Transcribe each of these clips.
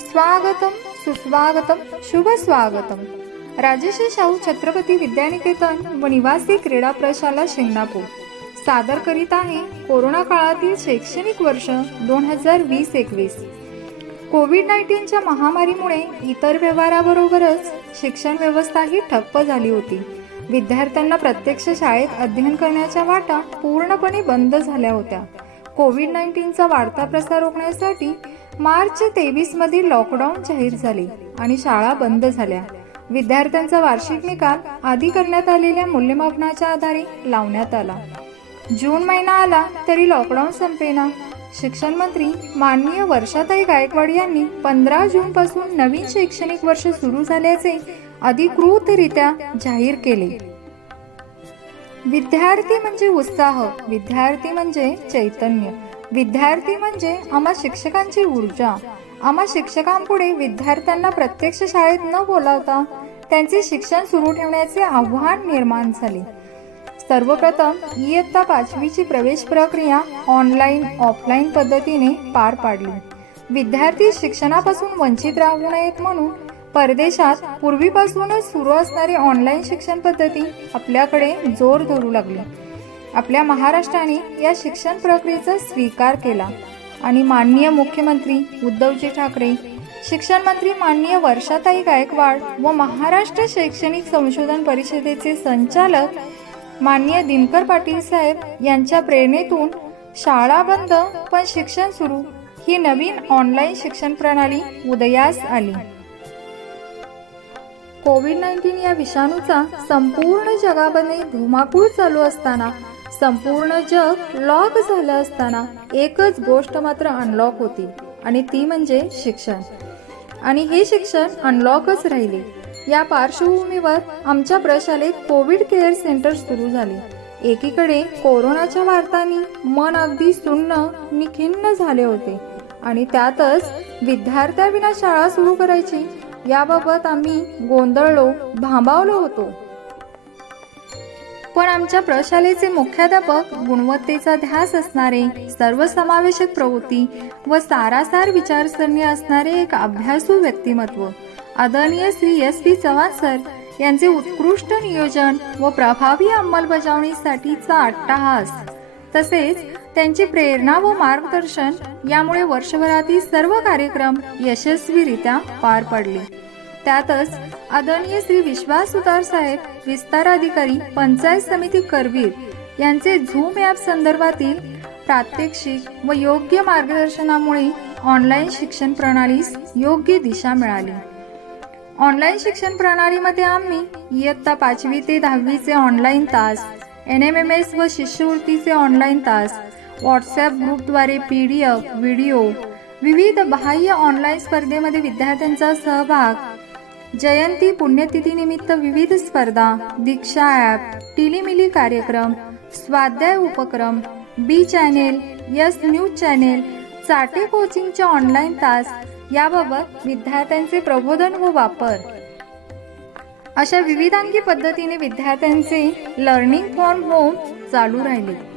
स्वागतम सुस्वागतम शुभ स्वागतम. राजश्री शाहू छत्रपती विद्यानिकेतन व निवासी क्रीडा प्रशाला शिंगणापूर सादर करीत आहे कोरोना काळातील शैक्षणिक वर्ष 2020-21. कोविड-19च्या महामारीमुळे इतर व्यवहाराबरोबरच शिक्षण व्यवस्थाही ठप्प झाली होती. विद्यार्थ्यांना प्रत्यक्ष शाळेत अध्ययन करण्याच्या वाटा पूर्णपणे बंद झाल्या होत्या. कोविड-19चा वाढता प्रसार रोखण्यासाठी मार्च 23 मध्ये लॉकडाऊन जाहीर झाले आणि शाळा बंद झाल्या. विद्यार्थ्यांचा वार्षिक निकाल आधी करण्यात आलेल्या मूल्यमापनाच्या आधारे लावण्यात आला. जून महिना आला तरी लॉकडाऊन संपेना. शिक्षण मंत्री माननीय वर्षाताई गायकवाड यांनी 15 जून पासून नवीन शैक्षणिक वर्ष सुरू झाल्याचे अधिकृतरित्या जाहीर केले. विद्यार्थी म्हणजे उत्साह, विद्यार्थी म्हणजे चैतन्य, विद्यार्थी म्हणजे आम्हा शिक्षकांची ऊर्जा. आम्हा शिक्षकांपुढे विद्यार्थ्यांना प्रत्यक्ष शाळेत न बोलावता त्यांचे शिक्षण सुरू ठेवण्याचे आव्हान निर्माण झाले. सर्वप्रथम इयत्ता 5वीची प्रवेश प्रक्रिया ऑनलाईन ऑफलाईन पद्धतीने पार पाडली. विद्यार्थी शिक्षणापासून वंचित राहू नयेत म्हणून परदेशात पूर्वीपासूनच सुरू असणारी ऑनलाईन शिक्षण पद्धती आपल्याकडे जोर धरू लागली. आपल्या महाराष्ट्राने या शिक्षण प्रक्रियेचा स्वीकार केला आणि माननीय मुख्यमंत्री उद्धवजी ठाकरे, शिक्षण मंत्री माननीय वर्षाताई गायकवाड व महाराष्ट्र शैक्षणिक संशोधन परिषदेचे संचालक माननीय दिनकर पाटील साहेब यांच्या प्रेरणेतून शाळा बंद पण शिक्षण सुरू ही नवीन ऑनलाईन शिक्षण प्रणाली उदयास आली. कोविड-19 या विषाणूचा संपूर्ण जगामध्ये धुमाकूळ चालू असताना, संपूर्ण जग लॉक झालं असताना एकच गोष्ट मात्र अनलॉक होती आणि ती म्हणजे शिक्षण. आणि हे शिक्षण अनलॉकच राहिले. या पार्श्वभूमीवर आमच्या प्रशालेत कोविड केअर सेंटर सुरू झाले. एकीकडे कोरोनाच्या वार्तांनी मन अगदी सुन्न आणि खिन्न झाले होते आणि त्यातच विद्यार्थ्याविना शाळा सुरू करायची याबाबत आम्ही गोंधळलो, भांबावलो होतो. पण आमच्या प्रशालेचे मुख्याध्यापक गुणवत्तेचा ध्यास असणारे, सर्वसमावेशक प्रवृत्ती व सारासार विचारसरणी असणारे एक अभ्यासू व्यक्तिमत्व आदरणीय श्री SP चव्हाण सर यांचे उत्कृष्ट नियोजन व प्रभावी अंमलबजावणीसाठीचा अट्टहास, तसेच त्यांची प्रेरणा व मार्गदर्शन यामुळे वर्षभरातील सर्व कार्यक्रम यशस्वीरित्या पार पडले. त्यातच आदरणीय श्री विश्वास सुतार साहेब, विस्तार अधिकारी, पंचायत समिती करवीर यांचे झूम ॲप संदर्भातील प्रात्यक्षिक व योग्य मार्गदर्शनामुळे ऑनलाईन शिक्षण प्रणालीस योग्य दिशा मिळाली. ऑनलाईन शिक्षण प्रणालीमध्ये आम्ही इयत्ता 5वी ते 10वीचे ऑनलाईन तास, NMMS व शिष्यवृत्तीचे ऑनलाईन तास, व्हॉट्सॲप ग्रुपद्वारे PDF, व्हिडिओ, विविध बाह्य ऑनलाईन स्पर्धेमध्ये विद्यार्थ्यांचा सहभाग, जयंती पुण्यतिथी निमित्त विविध स्पर्धा, दीक्षा ॲप, टिलीमिली कार्यक्रम, स्वाध्याय उपक्रम, B channel, yes news channel, Chate कोचिंगचे ऑनलाईन तास याबाबत विद्यार्थ्यांचे प्रबोधन व वापर अशा विविधांगी पद्धतीने विद्यार्थ्यांचे लर्निंग फ्रॉम होम चालू राहिले.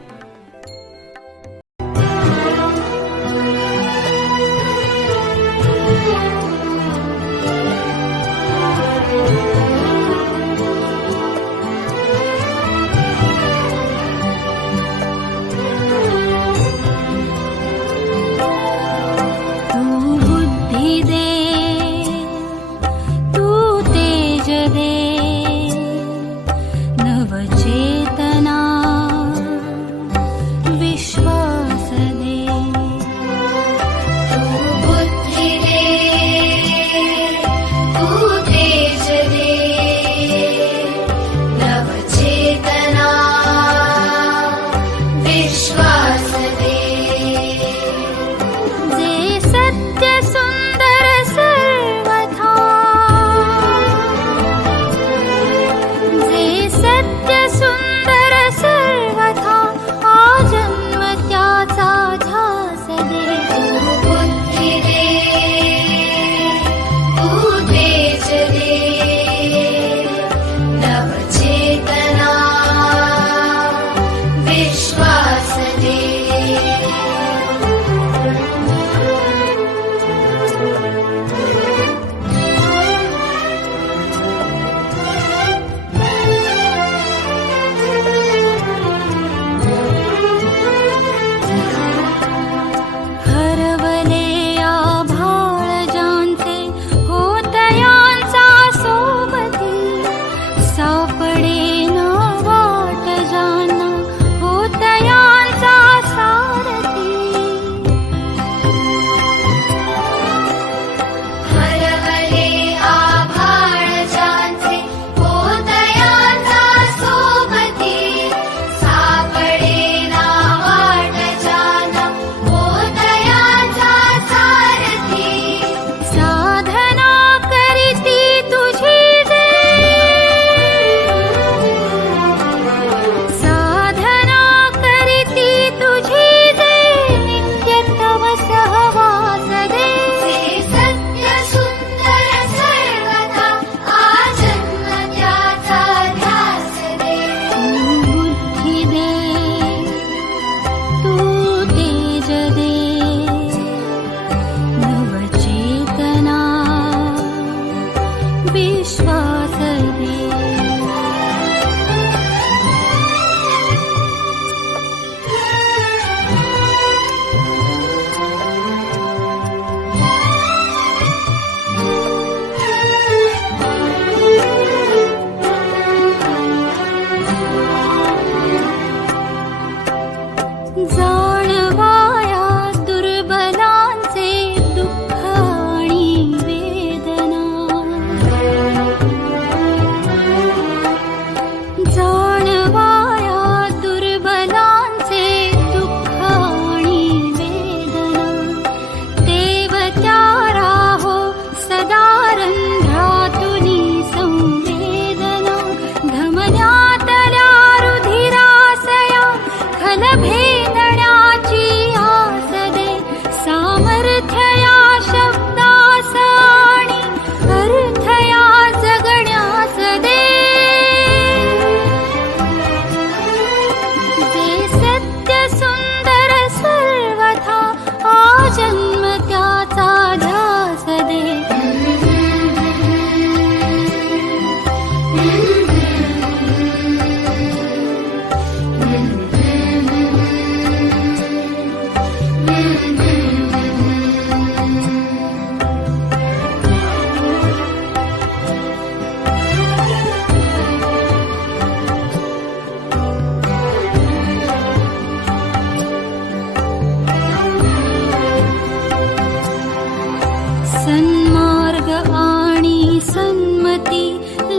आणि सन्मती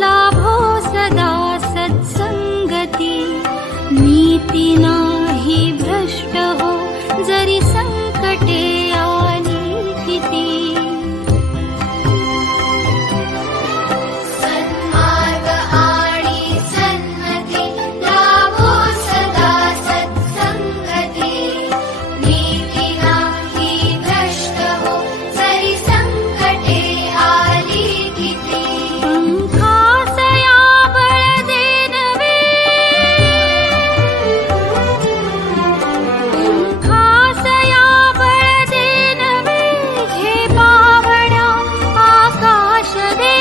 लाभो सदा सत्संगती। नीती नाही भ्रष्ट हो जरी संकटे आली किती। सन्मार्ग आणि सन्मती लाभो सदा सत्संगती। नीती नाही भ्रष्ट हो जरी संकटे आली किती। पंखासया बळ देनवे, पंखासया बळ देनवे, घे पावण्या आकाश दे।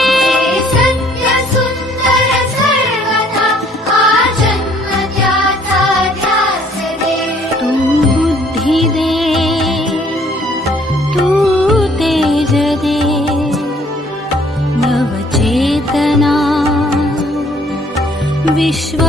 सत्य सुंदर सर्वथा हा जन्म त्याचा ध्यास दे। तू बुद्धी दे, तू तेज दे, नवचेतना विश्व